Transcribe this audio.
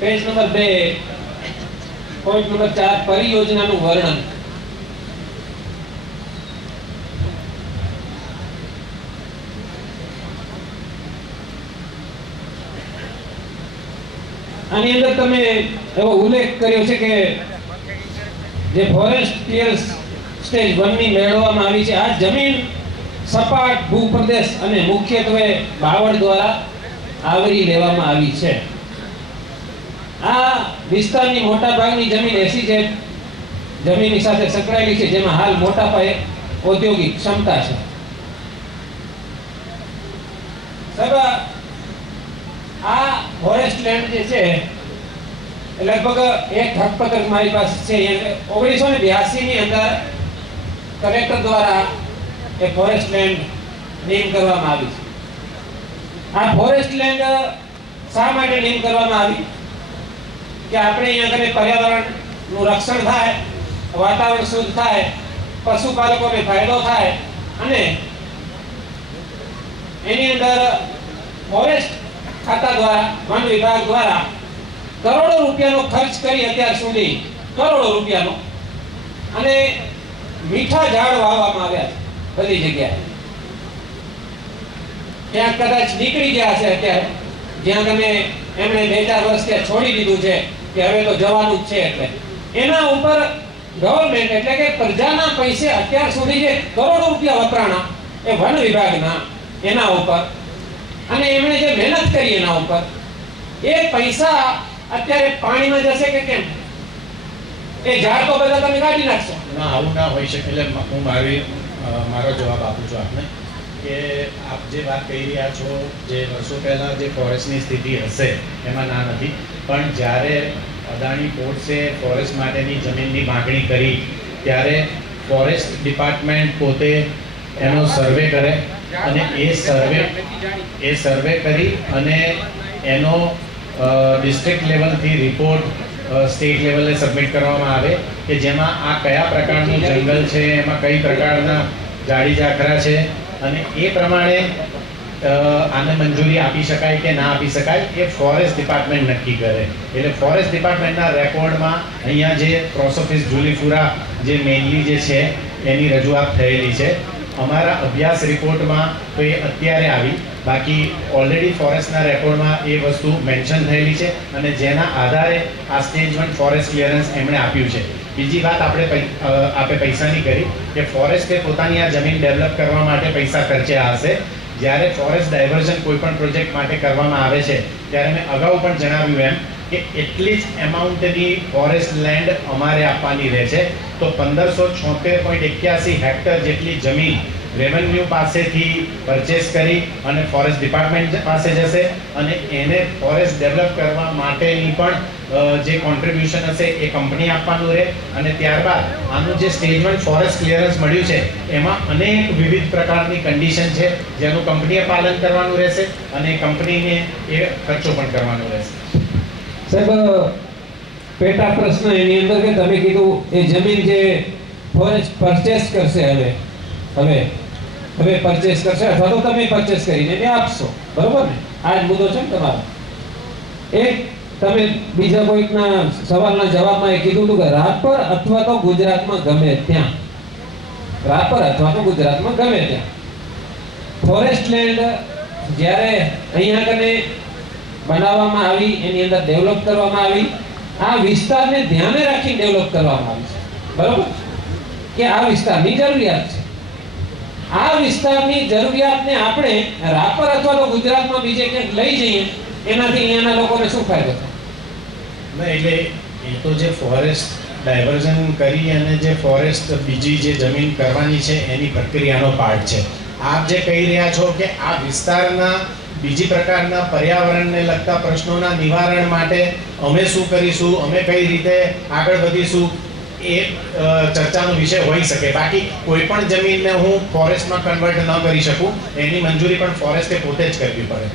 Page number 2 point number 4 પરિયોજનાનું વર્ણન. આની અંદર તમે એવો ઉલ્લેખ કર્યો છે કે જે ફોરેસ્ટ ક્લિયર સ્ટેજ 1 ની મેળવવામાં આવી છે, આ જમીન સપાટ ભૂપ્રદેશ અને મુખ્યત્વે બાવળ દ્વારા આવરી લેવામાં આવી છે. આ વિસ્તારની મોટા ભાગની જમીન એસી છે જમીનની સાથે સંકળાયેલી છે, જેમાં હાલ મોટા પાયે ઔદ્યોગિક ક્ષમતા છે. સાહેબ, આ ફોરેસ્ટ લેન્ડ જે છે લગભગ એક હકપત્રક મારી પાસે છે. 1982 ની અંદર કલેક્ટર દ્વારા એ ફોરેસ્ટ લેન્ડ નેમ કરવામાં આવી છે. આ ફોરેસ્ટ લેન્ડ શા માટે નેમ કરવામાં આવી? કે આપણે અહીંયા આગળ પર્યાવરણનું રક્ષણ થાય, વાતાવરણ શુદ્ધ થાય, પશુપાલકોને ફાયદો થાય અને એની અંદર ફોરેસ્ટ ખાતા દ્વારા, વન વિભાગ દ્વારા કરોડો રૂપિયાનો ખર્ચ કરી અત્યાર સુધી કરોડો રૂપિયાનો, અને મીઠા ઝાડ વાવવામાં આવ્યા છે બધી જગ્યાએ. ત્યાં કદાચ નીકળી ગયા છે અત્યારે, જ્યાં તમે એમણે 2-4 વર્ષ ત્યાં છોડી દીધું છે કે હવે તો જવાનું જ છે. એટલે એના ઉપર ગવર્નમેન્ટ એટલે કે પ્રજાના પૈસે અત્યાર સુધી જે કરોડો રૂપિયા વપરાણા એ વન વિભાગના એના ઉપર, અને એમણે જે મહેનત કરી એના ઉપર, એ પૈસા અત્યારે પાણીમાં જશે કે કેમ? એ ઝાડ તો બધા તમે કાઢી નાખશો. ના, આવું ના હોઈ શકે. એટલે હું મારો જવાબ આપું છું આપને કે આપ જે વાત કહી રહ્યા છો, જે વર્ષો પહેલા જે ફોરેસ્ટની સ્થિતિ હશે એમાં ના નથી, પણ જ્યારે અદાણી પોર્ટ્સે ફોરેસ્ટ માટેની જમીનની માગણી કરી ત્યારે ફોરેસ્ટ ડિપાર્ટમેન્ટ પોતે એનો સર્વે કરે અને એ સર્વે કરી અને એનો ડિસ્ટ્રિક્ટ લેવલથી રિપોર્ટ સ્ટેટ લેવલે સબમિટ કરવામાં આવે કે જેમાં આ કયા પ્રકારનું જંગલ છે, એમાં કઈ પ્રકારના ઝાડી ઝાખરા છે, અને એ પ્રમાણે આને મંજૂરી આપી શકાય કે ના આપી શકાય એ ફોરેસ્ટ ડિપાર્ટમેન્ટ નક્કી કરે. એટલે ફોરેસ્ટ ડિપાર્ટમેન્ટના રેકોર્ડમાં અહીંયા જે પ્રોસોફિસ જુલીફુરા જે મેઇનલી જે છે એની રજૂઆત થયેલી છે. અમારા અભ્યાસ રિપોર્ટમાં તો એ અત્યારે આવી, બાકી ઓલરેડી ફોરેસ્ટના રેકોર્ડમાં એ વસ્તુ મેન્શન થયેલી છે અને જેના આધારે આ સ્ટેજ 1 ફોરેસ્ટ ક્લિયરન્સ એમણે આપ્યું છે. બીજી વાત આપણે પૈસાની કરી કે ફોરેસ્ટે પોતાની આ જમીન ડેવલપ કરવા માટે પૈસા ખર્ચ્યા હશે. જ્યારે ફોરેસ્ટ ડાયવર્ઝન કોઈ પણ પ્રોજેક્ટ માટે કરવામાં આવે છે ત્યારે મેં અગાઉ પણ જણાવ્યું એમ કે એટલી જ એમાઉન્ટની ફોરેસ્ટ લેન્ડ અમારે આપવાની રહે છે. તો 1576.81 હેક્ટર જેટલી જમીન રેવન્યુ પાસેથી પરચેસ કરી અને ફોરેસ્ટ ડિપાર્ટમેન્ટ પાસે જશે અને એને ફોરેસ્ટ ડેવલપ કરવા માટેની પણ જે કોન્ટ્રીબ્યુશન હશે એ કંપની આપવાનું રહે. અને ત્યારબાદ આનું જે સ્ટેજ 1 ફોરેસ્ટ ક્લિયરન્સ મળ્યું છે એમાં અનેક વિવિધ પ્રકારની કન્ડિશન છે જેનું કંપનીએ પાલન કરવાનું રહેશે અને કંપનીને એ ખર્ચો પણ કરવાનો રહેશે. સાહેબ, પેટા પ્રશ્ન એની અંદર કે તમે કીધું એ જમીન જે ફોરેસ્ટ પરચેસ કરશે હવે પરચેસ કરશે અથવા તો તમે પરચેસ કરીને એને આપશો, બરોબર ને? આ જ મુદ્દો છે ને તમારો. એક તમે બીજા કોઈકના સવાલના જવાબમાં એ કીધું હતું કે રાપર અથવા તો ગુજરાતમાં ગમે ત્યાં, રાપર અથવા તો ગુજરાતમાં ગમે ત્યાં ફોરેસ્ટ લેન્ડ જ્યારે અહીંયા કને બનાવવામાં આવી, એની અંદર ડેવલપ કરવામાં આવી, આ વિસ્તારને ધ્યાને રાખી ડેવલપ કરવામાં આવી છે, બરોબર? કે આ વિસ્તારની જરૂરિયાત છે. આ વિસ્તારની જરૂરિયાતને આપણે રાપર અથવા તો ગુજરાતમાં બીજે ક્યાંક લઈ જઈએ એનાથી અહીંયાના લોકોને શું ફાયદો થાય? ના, એટલે એ તો જે ફોરેસ્ટ ડાયવર્ઝન કરી અને જે ફોરેસ્ટ બીજી જે જમીન કરવાની છે એની પ્રક્રિયાનો પાર્ટ છે. આપ જે કહી રહ્યા છો કે આ વિસ્તારના બીજી પ્રકારના પર્યાવરણને લગતા પ્રશ્નોના નિવારણ માટે અમે શું કરીશું, અમે કઈ રીતે આગળ વધીશું, એ ચર્ચાનો વિષય હોઈ શકે. બાકી કોઈ પણ જમીનને હું ફોરેસ્ટમાં કન્વર્ટ ન કરી શકું, એની મંજૂરી પણ ફોરેસ્ટે પોતે જ કરવી પડે.